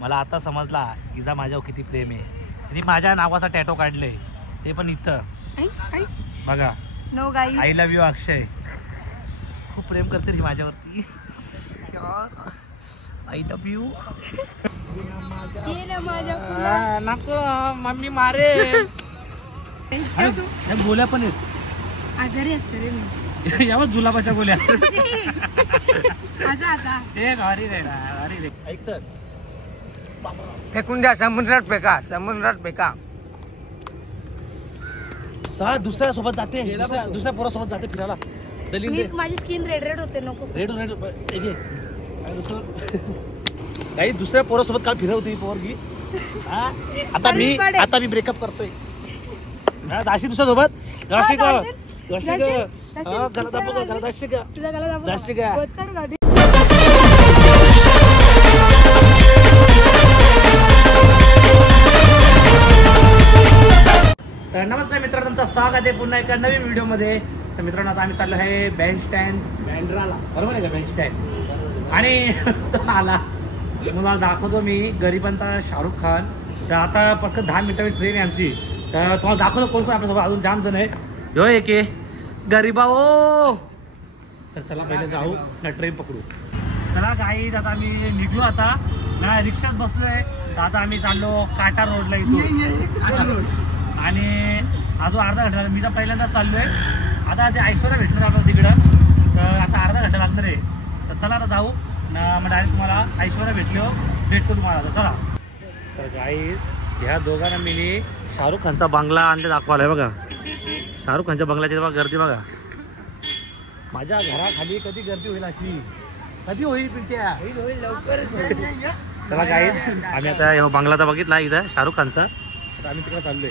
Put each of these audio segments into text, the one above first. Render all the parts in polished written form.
मला आता समजला हिचा माझ्यावर किती प्रेम आहे. आणि माझ्या नावाचा टॅटो काढले ते पण इथं बघा. No guys, I love you Akshay. खूप प्रेम करते ती माझ्यावरती. I love you. नको मम्मी मारे. गोल्या पण आहेत. आजारी असते रे मी. यावं जुलाबाच्या गोल्या. ऐकतात फेकून द्या समुद्रात फेका, समुद्रात फेका. दुसऱ्या सोबत जाते, दुसऱ्या पोरासोबत जाते फिरायला. माझी स्किन रेड रेड होते. नको रेड काही दुसऱ्या पोरासोबत काल फिरवते पोरगी. आता मी ब्रेकअप करतोय. दाशी दुसऱ्या सोबत तर नमस्कार मित्रांनो, तुमचं स्वागत आहे पुन्हा एका नवीन व्हिडिओ मध्ये. तर मित्रांनो आता आम्ही चाललो आहे बँड स्टँड बँड्राला, बरोबर आहे का बँड स्टँड. आणि तो आला मला दाखवतो मी गरिबांचा शाहरुख खान. तर आता फक्त 10 मिनिटांची ट्रेन आहे आमची. तर तुम्हाला दाखवतो कोण कोण आपल्यासोबत अजून जाम जण आहे. हो एक गरीबा ओ. तर चला पहिले जाऊ ना ट्रेन पकडू. चला गाईज आता आम्ही निघलो. आता ना रिक्षात बसलोय. तर आता आम्ही चाललो काटा रोडला इथून. आणि अजून अर्धा घंटा मी तर पहिल्यांदा चाललोय. आता ते ऐश्वर्या भेटलं आपलं तिकडं. तर आता अर्धा घंटा लागणार आहे. तर चला आता जाऊ ना. मग डायरेक्ट तुम्हाला ऐश्वर्या भेटलो भेटतो तुम्हाला. चला. तर गाईज ह्या दोघांना मी शाहरुख खानचा बंगला आणले दाखवायला. बघा शाहरुख खानच्या बंगल्याची बघा गर्दी बघा. माझ्या घराखाली कधी गर्दी होईल अशी कधी होईल पिंट्या होईल लवकर. चला गाईज आम्ही आता बंगला तर बघितला इथं शाहरुख खानचा. आता आम्ही तिकडे चाललोय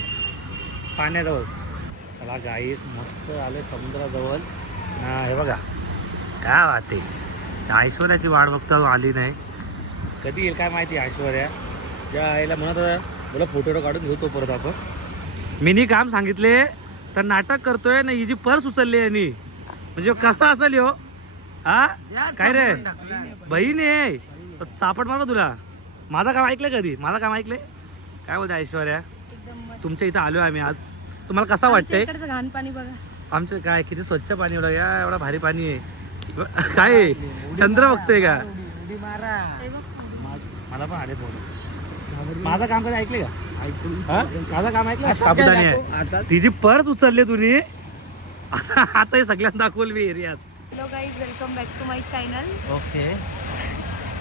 पाण्याजवळ. चला गाईज मस्त आले समुद्राजवळ ना. हे बघा काय वाटते. ऐश्वर्याची वाट बघतो आली नाही. कधी येईल काय माहिती ऐश्वर्या. ज्या आईला म्हणत बोला फोटो काढून घेऊ परत आपण. मिनी काम सांगितले तर नाटक करतोय ना. हिची पर्स उचलली यांनी म्हणजे कसा असेल हो. हा काय रे बहीण आहे चापट मार तुला. माझं काम ऐकलंय कधी. माझं काम ऐकलंय. काय बोलते ऐश्वर्या. तुमच्या इथं आलोय आम्ही आज. तुम्हाला कसं वाटतंय. घाण पाणी बघा. आमचं काय किती स्वच्छ पाणी. एवढं या एवढा भारी पाणी आहे. काय चंद्र बघतोय का. मला पण आले फोन. माझं काम कधी ऐकले का. माझं काम ऐकलं. साबुदाणी आहे. तिची परत उचलले तुम्ही. आता हे सगळ्यांना दाखवल मी एरियात. Hello guys, welcome back to my channel. Okay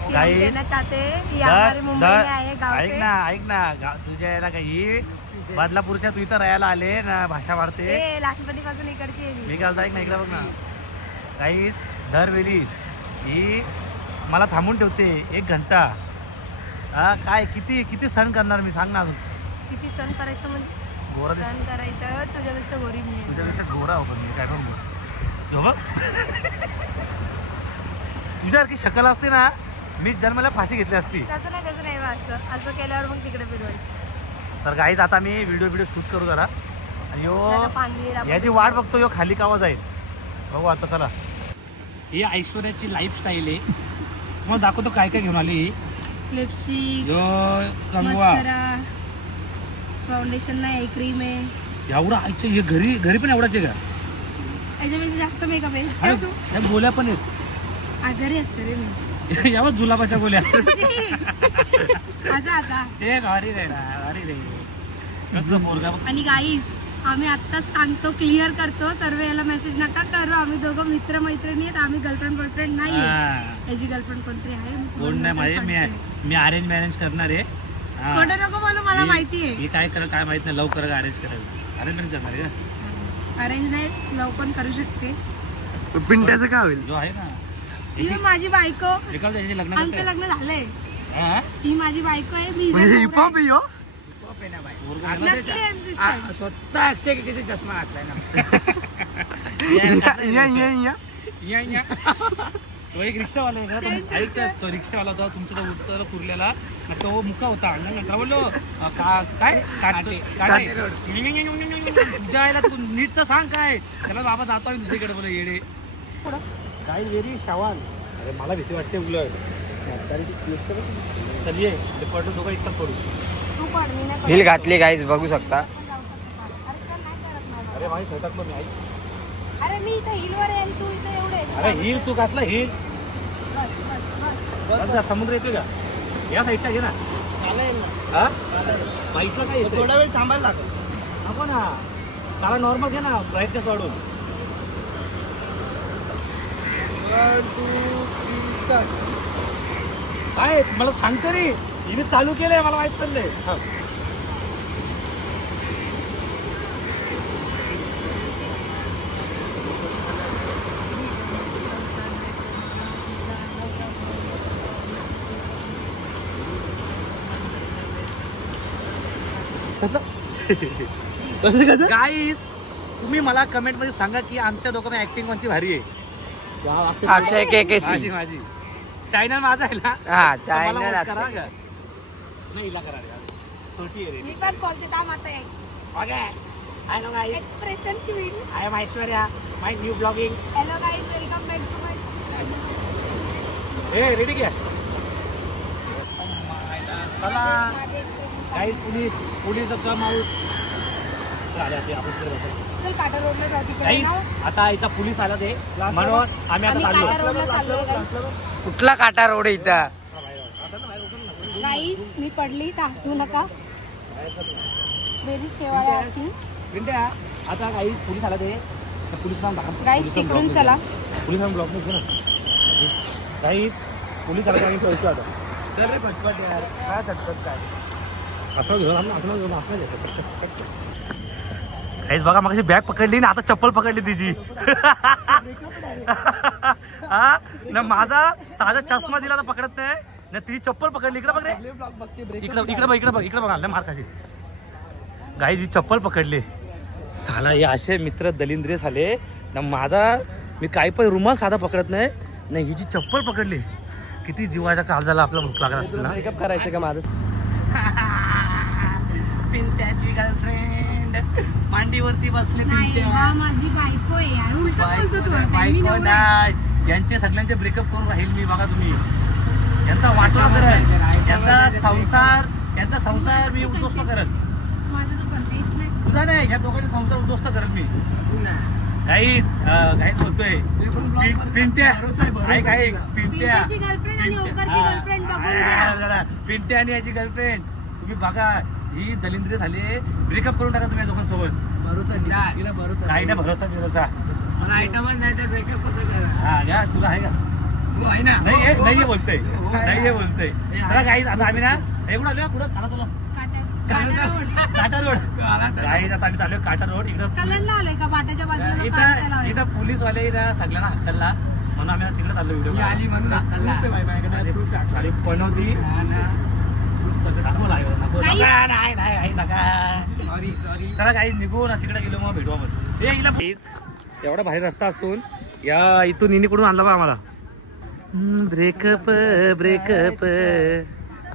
कहना चाहते हैं कि हमारे मुंबई में आए गांव से. ऐक ना तुझ्या याला काही बदलापूरच्या तू इथं राहायला आले ना. भाषा मारते. लाखपती पासून इकडची आहे मी काय ऐक ना इकडे बघ ना. काही दरवेळी ही मला थांबून ठेवते 1 घंटा. काय किती किती सण करणार मी सांग ना. अजून किती सण करायचं म्हणजे गोरा सण करायचं. तुझ्यापेक्षा गोरी मी. तुझ्यापेक्षा गोरा हो पण मी काय बघ बघ. तुझ्यासारखी शकल असते ना मी जन्माला फाशी घेतली असती. तसं नाही असं केल्यावर मग तिकडे फिरवायचं. तर गाईज आता मी व्हिडिओ शूट करू जरा. आणि याची वाट बघतो. यो खाली कावा जाईल बघू आता. चला ही ऐश्वर्याची लाईफस्टाईल आहे. मग दाखवतो काय काय घेऊन आली. लिपस्टिक, कंगवा, फाउंडेशन नाही, क्रीम आहे. एवढा आईच्या हे घरी पण एवढाच आहे का. याच्यामध्ये जास्त मेकअप आहे. गोल्या पण आहेत. आजारी असते रे मी. यावं जुलाबाच्या गोल्या. आणि गाईस आम्ही आत्ताच सांगतो, क्लिअर करतो. सर्व याला मेसेज नका करू. आम्ही दोघं मित्र मैत्रिणी आहेत. आम्ही गर्लफ्रेंड बॉयफ्रेंड नाही. याची गर्लफ्रेंड कोणतरी आहे. कोण नाही. मी अरेंज मॅरेज करणार आहे. खोटं नको बोलू, मला माहिती आहे. मी काय करेल काय माहित नाही. लव करा अरेंज करायला. अरेंज करणार आहे का. अरेंज नाही लव पण करू शकते. पिंट्याचं काय होईल. जो आहे ना ही माझी बायको. लग्न आमचं लग्न झालंय. ही माझी बायको आहे. मी स्वतः अक्षय किती चष्मा घातलाय ना. तो एक रिक्षावाला आहे का. ऐक तो रिक्षावाला होता तुमच्या उत्तर पुरलेला. तो मुका होता. बोललो काय तुझ्या आईला तू नीट तर सांग काय. त्याला बाबा जातो दुसरीकडे बोल येडे. काय वेरी शावाल. अरे मला भीती वाटते उलट. चल ये पडलो दोघं एकसाथ पडू. तू पड मी नाही हिल घातली गाईज बघू शकता. अरे चल नाही सरकणार. अरे भाई सटकलो मी. अरे मी इथे हिलवर आहे आणि तू इथे एवढे अरे हिल तू कसला हिल. बस बस समुद्र येतोय का या साईडचा घे ना. हा बाईकला काय येतं थोडा वेळ थांबायला लागेल. नको ना त्याला नॉर्मल घे ना ब्राईटनेस वाढून. काय मला सांग तरी हिने चालू केलंय मला माहित पडलंय. गाईज तुम्ही मला कमेंट मध्ये सांगा की आमच्या दोघांना ऍक्टिंग कोणची भारी आहे. अक्षय केकेसी माझी चायनल माझा आहे ना. हा चायनल करा का नाही इला करा रे छोटी आहे रे. मी पण बोलते काम आता आहे. Okay hello guys expression queen. I am Aishwarya my new blogging. Hello guys welcome back to my. हे रेडी घ्या चला गाईज. Police come out. चल काटा रोडला जाऊ तिकडे गाईज ना. आता इथं पोलीस आला ते म्हणून आम्ही आता काटा चाललो. रोडला चाललोय गाईज. कुठला काटा रोड आहे इथं. गाईज मी पडली तर हसू नका. बेबी शेवाळ्या असतील. पिंट्या आता काही पोलीस आला ते पोलिसांना गाईज तिकडून चला. पोलिसांना ब्लॉक नको ना. काही पोलीस आला आणि पैसे आता पटपट यार काय झटपट काय असं घेऊन असं घेऊन असं घ्यायचं. काहीच बघा मग बॅग पकडली ना आता चप्पल पकडली तिची. हा ना माझा साधा चष्मा दिला तर पकडत नाही ना तिची चप्पल पकडली. इकडे बघ रे इकडे बघ आलं मार्काशी. गाईची चप्पल पकडली. साला हे असे मित्र दलिंद्रे झाले ना. माझा मी काही पण रुमाल साधा पकडत नाही ना हिची चप्पल पकडली. किती जीवाचा काल झाला आपला भूक लागला असेल ना. मेकअप करायचं का माझं. पिंट्याची गर्लफ्रेंड मांडीवरती बसले. हा माझी बायको आहे यार. उलट बोलतो तू. बायको नाही यांचे सगळ्यांचे ब्रेकअप करून राहील मी. बघा तुम्ही यांचा वाटला करत यांचा संसार मी उद्ध्वस्त करत. माझं तर करतेच नाही. तुझा नाही या दोघांचे संसार उद्ध्वस्त करत मी. काहीच बोलतोय पिंट्या काय पिंट्या गर्लफ्रेंड आणि ओमकारची गर्लफ्रेंड बघून घ्या. पिंट्या आणि याची गर्लफ्रेंड तुम्ही बघा. ही दलिंद्रे झाले. ब्रेकअप करून टाका तुम्ही या दोघांसोबत. काही नाही भरोसा हा घ्या. तुला आहे का नाही बोलतोय चला गाईज आता आम्ही ना एवढं आलो कुठं खाना तुला काटा रोड. गाईज आता आम्ही चालू काटा रोड. इकडं कल्याणला आलोय का बाटाच्या बाजूला. इथं पोलीस वाले सगळ्यांना हक्कलला म्हणून आम्ही तिकडे चाललो. व्हिडिओ पनवती चला काही निघू ना तिकडे गेलो मग भेटू आपण. एवढा भारी रस्ता असून या इथून निनीकडून आणला बा आम्हाला. ब्रेकअप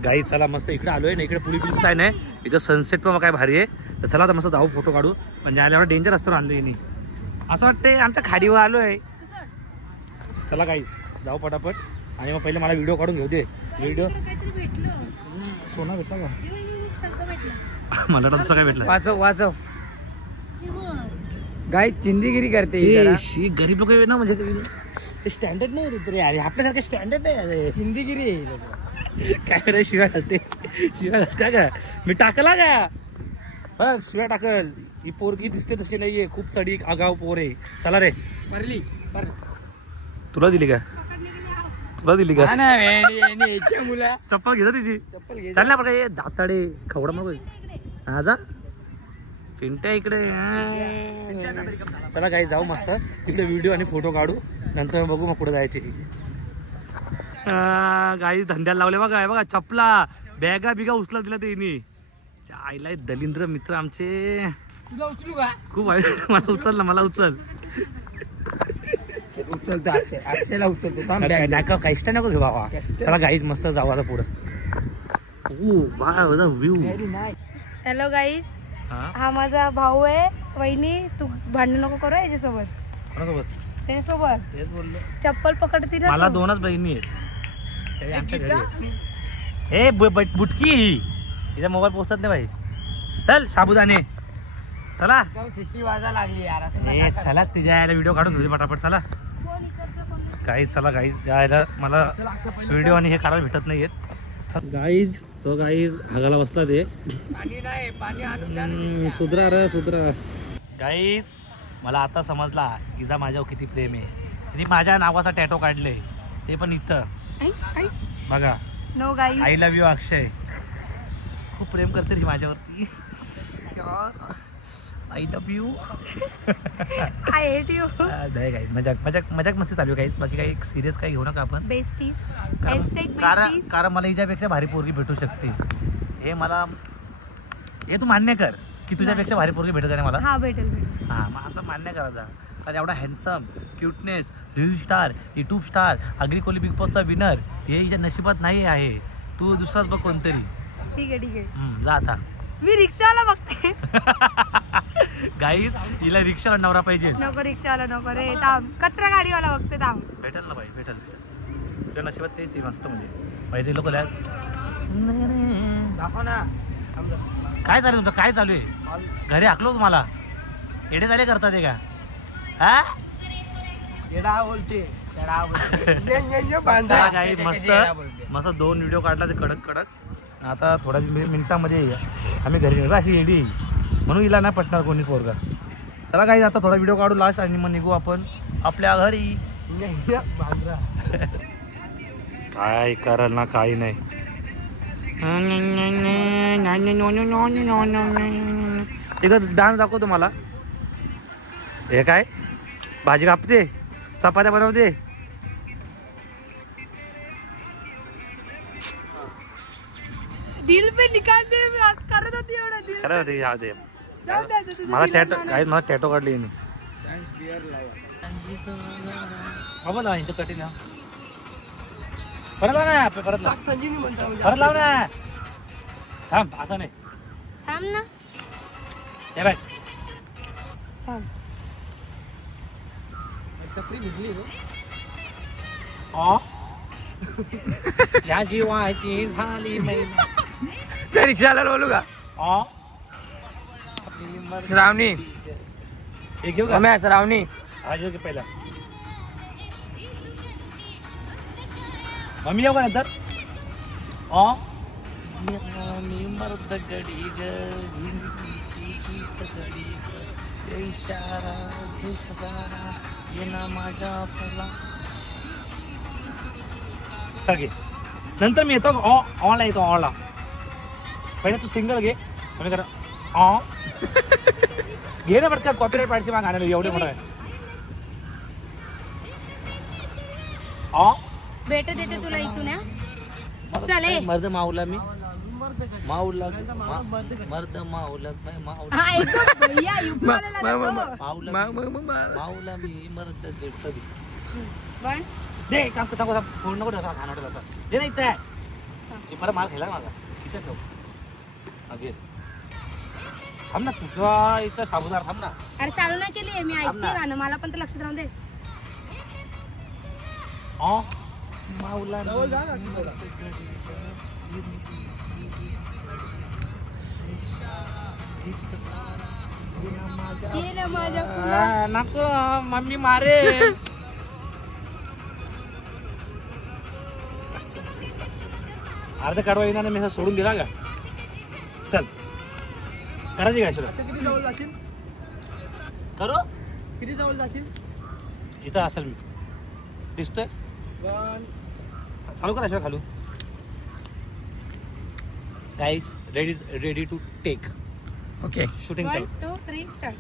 गाई चला मस्त इकडे आलोय ना. इकडे पुलिस काय नाही इथं सनसेट पण काय भारी आहे. तर चला आता मस्त जाऊ फोटो काढू. पण जायला डेंजर असतो आणलं यांनी असं वाटतंय. आमच्या खाडीवर आलोय. चला काही जाऊ पटापट आणि मग पहिले मला व्हिडिओ काढून घेऊ दे. व्हिडिओ सोना भेटला का मला दुसरं काय भेटलं. वाचव गाय चिंदीगिरी करते. गरीब लोक ना म्हणजे स्टँडर्ड नाही रे आपल्यासारखे स्टँडर्ड नाही. चिंदीगिरी आहे काय रे शिवाय घालते. शिवाय घालता का मी टाकला का बघ शिवाय टाकल. ही पोरगी दिसते तशी नाहीये. खूप चढी आगाव पोर आहे. चला रे तुला दिली का चप्पल घेता तिची चालल्या बघा. दाताडे खवडा मग जा पिंट्या इकडे. चला काही जाऊ मस्त तिकडे व्हिडिओ आणि फोटो काढू. नंतर बघू मग पुढे जायचे. काही धंद्याला लावले बघा चपला बॅगा बिगा उचला दिला त्यांनी. आईला दलिंद्र मित्र आमचे. तुला उचलू का खूप मला उचल ना. मला उचल उचलतो अक्षयला उचलतो. काहीच नको घेऊ बाबा. चला गाईज मस्त जाऊ आता पुढे. व्ह्यू. हॅलो गाईज हा माझा भाऊ आहे. वहिनी तू भांडण नको करू याच्यासोबत. कोणासोबत त्याच्यासोबत तेच बोललो. चप्पल पकडती ना मला 2च बहिणी आहेत. हे आमच्या घरी आहे. हे बुटकी ही तिचा मोबाईल पोचत नाही भाई. चल साबुदाणे चला. सिट्टी वाजा लागली यार. हे चला तिच्या यायला व्हिडिओ काढून घेऊ पटापट. चला गाईज चला गाईज जायला मला व्हिडिओ आणि हे काढायला भेटत नाहीयेत गाईज. सो गाईज हागाला बसला ते सुधरा रे सुधरा. गाईज मला आता समजला हिचा माझ्यावर किती प्रेम आहे. तिने माझ्या नावाचा टॅटो काढले ते पण इथं बघा. No guys I love you Akshay. खूप प्रेम करते ती माझ्यावरती. I love you. I hate you. नाही काही मजाक मजाक मजाक मस्ती चालू आहे काही. बाकी काही सिरियस काही घेऊ नका आपण. बेस्टीज कारण मला हिच्यापेक्षा भारी पोरगी भेटू शकते. हे मला हे तू मान्य कर की तुझ्यापेक्षा भारी पोरगी भेटत आहे मला. हा भेटेल. हा मग असं मान्य करायचा. कारण एवढा handsome cuteness reel star YouTube star अग्री कोहली बिग बॉसचा विनर हे हिच्या नशिबात नाही आहे. तू दुसराच बघ कोणतरी. ठीक आहे जा आता. मी रिक्षावाला बघते. गाईज हिला रिक्षाला नवरा पाहिजे. नको रिक्षावाला नको रे. थांब कचरा गाडीवाला बघते. थांब भेटेल ना भाई भेटेल. तुझ्या नशिबात तेच मस्त. म्हणजे पहिले लोक दाखव ना. काय चालू तुमचं काय चालू आहे. घरी हाकलो तुम्हाला एडे झाले करतात ते का. हा बोलते काही मस्त मस्त 2 व्हिडिओ काढला ते कडक कडक. आता थोड्या मिनिटांमध्ये आम्ही घरी निघू. अशी एडी म्हणून हिला नाही पटणार कोणी पोरगा. चला काही आता थोडा व्हिडिओ काढू लास्ट आणि मग निघू आपण आपल्या घरी. काय कराल ना काही नाही. इथं डान्स दाखवतो मला. हे काय भाजी कापते चपात्या बनवते. दिल पे निकालते करत होती एवढं दिल खरं होते. हा ते जाऊ दे आता तुझं मला दिल टॅटो मानायचं. काय मला टॅटो काढली बाबा ना इंच कठी ना. परत लाव ना परत लाव. संजीवनी म्हणतो परत लाव ना. थांब असं नाही. थांब ना. हे बाय थांब. चपरी भिजली या जीवाची झाली मैना. त्या रिक्षाला बोलू का. श्रावणी हे घेऊ का. रम्या श्रावणी हा घेऊ की पहिला. मम्मी येऊ का नंतर. मर्द गडी इशारा माझ्या सगळे नंतर मी येतो. ऑला येतो ऑला. पहिले तू सिंगल घे कमी करा. घे ना पटकन कॉपीराइट पाडशी मग गाण्याला एवढे मोठं आहे. भेट देते तुला इथून. चले मर्द माऊला मी माऊला मर्द माऊला माऊला मी मर्द दे काम सांगू पूर्ण नको तसा खाणार तसा दे नाही त्या परत माल खायला माझा इथे ठेव. थांब ना तुझा इथं साबुदार थांब ना. अरे चालू नाही केली मी ऐकते गाणं. मला पण तर लक्षात राहून दे. माऊला नको मम्मी मारे. अर्ध काढवा येणार मी सोडून दिला का. चल करायची काय सुरू. किती जवळ जाशील. करू किती जवळ जाशील. इथं असेल मी दिसतोय. चालू करा खालू. Guys ready to take. Okay shooting 1 time. 2 3 start.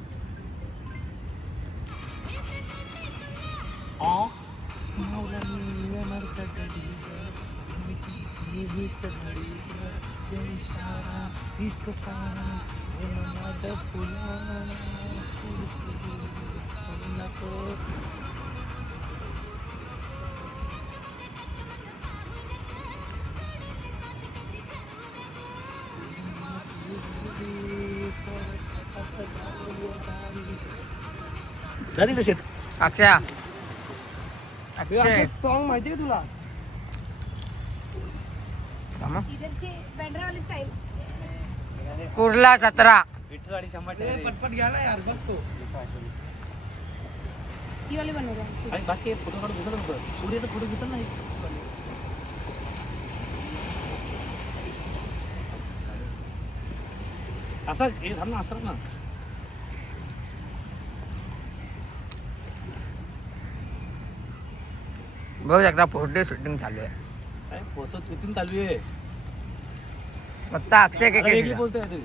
झाली ना शेत. अक्षय अक्षय सॉन्ग माहिती का तुला. मग इधरची बँड्रावाली स्टाईल. कुर्ला 17. विठ्ठल आणि शंभर पटपट घ्यायला यार बघतो. ही वाली बनवली. आणि बाकी फोटो काढून घेतलं नव्हतं. पुढे तर फोटो घेतलं नाही. असं हे थांब ना असं ना. बघू शकता फोटो शूटिंग चालू आहे. काय फोटो तिथून चालू आहे. फक्त अक्षय वेगळी केके बोलतोय तरी.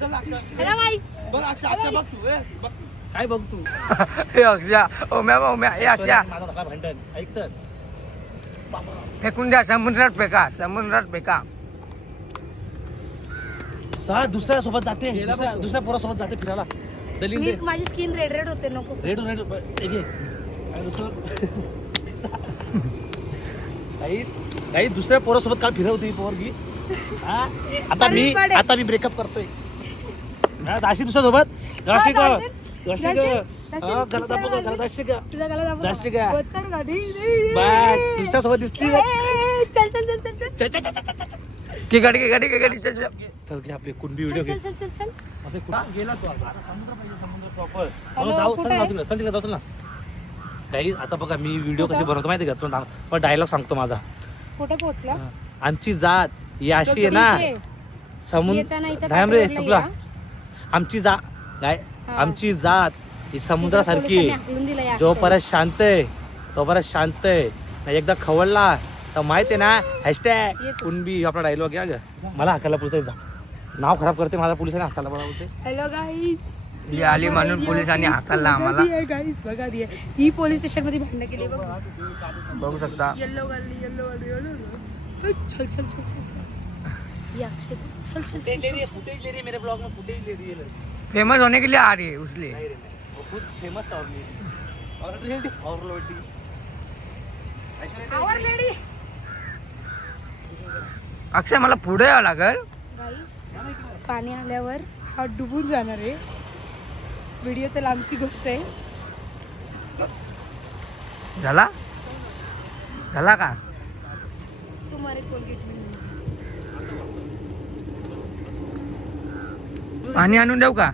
चल अक्षय. हॅलो गाईस. बघ अक्षय बघ तू बघ तू. काय बघ तू हे अक्षय ओम्या हे अक्षय माझा काय भांडण ऐक तर. फेकून द्या समुद्रात फेका. दुसऱ्या सोबत जाते दुसऱ्या पोरासोबत जाते फिरायला. मी माझी स्किन रेड होते नको. रेड काही दुसऱ्या पोरासोबत काल फिरवते पोरगी. आता मी ब्रेकअप करतोय. दाशी दुसऱ्या सोबत दाशी का तुझा गला दुसऱ्या सोबत दिसली. की गाडी चल घे आपले कुणबी व्हिडिओ घे. चल गेला तो समुद्र प्रॉपर. हॅलो, कुठे आहे? चल तिकडे जाऊ ना. काही आता बघा मी व्हिडिओ कसे बनवतो माहिती का तुला डायलॉग सांगतो माझा. कुठे पोहोचला? आमची जात ही अशी आहे ना समुद्र चुकला. आमची जात ही समुद्रासारखी आहे. जोपर्यंत शांत आहे तोपर्यंत शांत आहे. एकदा खवळला तर माहित आहे ना हॅशटॅग कुणबी आपला डायलॉग घ्या ग. मला हाकायला पोलिस नाव खराब करते माझा पोलिसांनी हाकायला बोलवते. हॅलो गाईस. ही आली म्हणून पोलिसांनी हाकलला आम्हाला. गाईस बघा ही पोलीस स्टेशन मध्ये भांडण केली बघ. बघू शकता. येल्लो गाडी चल ये अक्षय चल फुटेज ले रही है मेरे ब्लॉग में. फुटेज ले रही है. फेमस होने के लिए आ रही है उसलिए. वो खुद फेमस है और लेडी. अक्षय मला पुढे यावं लागल. गाईस पाणी आल्यावर हा डुबून जाणार आहे. व्हिडिओ तर लांबची गोष्ट आहे. झाला का तुम्हारे कोलगेट पाणी आणून देऊ का?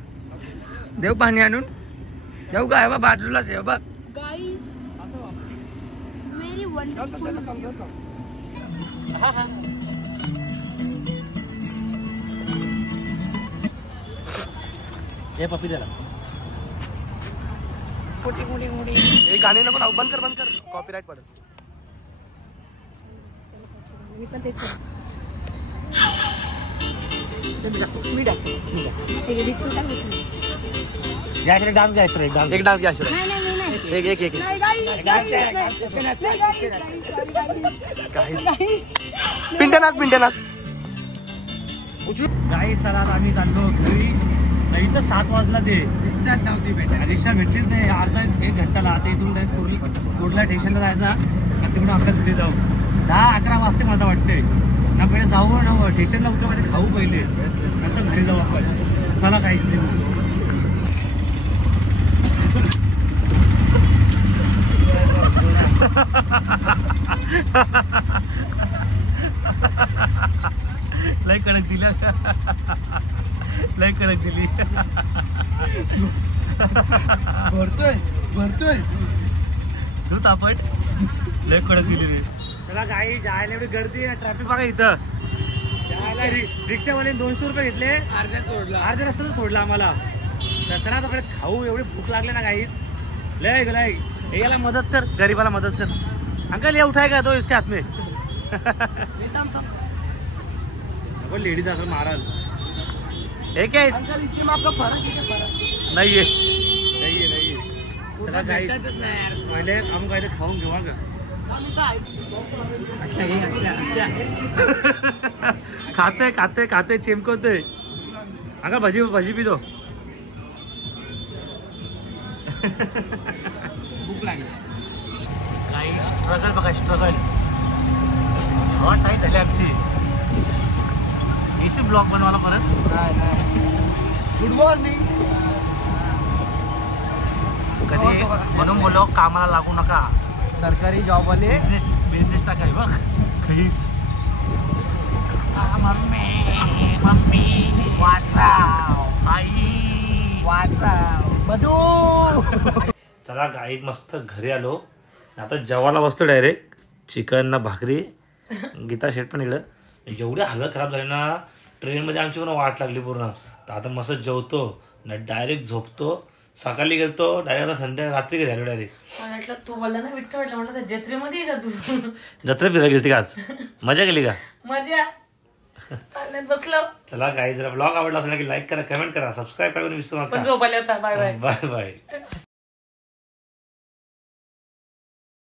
देऊ पाणी आणून देऊ का? बा बाजूलाच आहे बघ. गाईस व्हेरी वंडरफुल. हे पप्पी द्याला. हे गाणी नको ना. बंद कर कॉपीराइट पडेल. मी पण तेच डान्स घ्यायचं एक डान्स घ्या शिवाय. नाही एक पिंटनाथ गाई चला आम्ही चाललो घरी. नाही तर 7 वाजला ते रिक्षा भेटलीच नाही. अर्धा 1 घंटा लागते. इथून कुर्ला स्टेशनला जायचा आणि तिकडून आपल्या घरी जाऊ. 10-11 वाजते मला वाटते ना. पहिले जाऊ ना स्टेशनला उतरू आणि खाऊ पहिले नंतर घरी जाऊ आपण. चला काही लय कडक दिल्या. लय कडक दिली. भरतोय तू तापट लय कडक दिली रे. त्याला गाई जायला एवढी गर्दी ट्रॅफिक बघा इथं. जायला रिक्षावाले 200 रुपये घेतले. अर्ध्या रस्त्यातच सोडला आम्हाला. त्याला तिकडे खाऊ एवढी भूक लागली ना गाई. लय याला मदत कर. गरीबाला मदत कर. अंकल ये उठाएगा तो इसके हाथ में. लेडीज असल महाराज हे काय नाहीये. पहिले आम्ही काय खाऊन घेऊ का. खाते चिमकवते. अंकल भजी भी दो. भूक लागली. स्ट्रगल बघा स्ट्रगल. हॉट नाही झाली आमची. ब्लॉग बनवायला परत. Good morning. कधी म्हणून बोललो कामाला लागू नका, सरकारी जॉब वाले बिझनेस टाकाय बघ खैस. मम्मी मम्मी वाचाव, आई वाचाव, बदू. चला गाईक मस्त घरी आलो, आता जेवायला बसतो डायरेक्ट. चिकन ना भाकरी. गीता शेट पण इकडं. एवढी हालत खराब झाली ना ट्रेनमध्ये आमची पण वाट लागली पूर्ण. तर आता मस्त जेवतो ना डायरेक्ट झोपतो. सकाळी गेलतो डायरेक्ट, आता संध्या रात्री घरी आलो डायरेक्ट. म्हटलं तू बोलला ना विठ्ठल, म्हटलं म्हटलं जत्रेमध्ये का तू? जत्रा फिरायला गेली का आज? मजा केली का? मजा बसलो. चला काही जरा ब्लॉग आवडला असेल की लाईक करा, कमेंट करा, सबस्क्राईब करा विसरू नका. झोपायला. Bye bye. Bye bye.